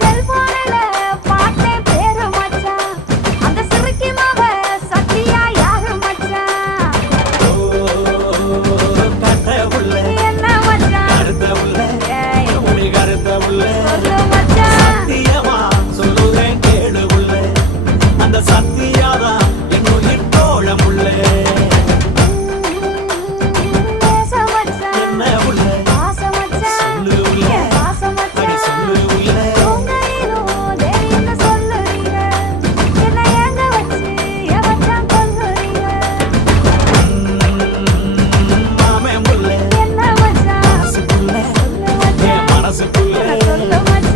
செல்போனில பார்த்தேன் பேரு மச்சான். அந்த சிறுக்கி மாவ சத்தியா யாரு மச்சான்? கட்ட உள்ள என்ன மச்சான்? கருத்த உள்ள ஏய், உனி கருத்த உள்ள சொல்லு மச்சான். சத்தியமா சொல்லுறேன் கேளு உள்ள அந்த சத்தியாதான் என்னுயிர் தோழம் உள்ள நேச மச்சான். என்ன உள்ள பாச மச்சான். சொல்லு உள்ள என் பாச அடி மச்சான். சொல்லு உள்ள உங்க ஈரும் தெரியும்னு சொல்லுறீங்க. என்னை ஏங்க வச்சு என் மச்சான் கொல்லுறீங்க. மாமே உள்ள என்ன மச்சான்? மனசுக்குள்ள சொல்லு மச்சான். என் மனசுக்குள்ள சொல்லு மச்சான்.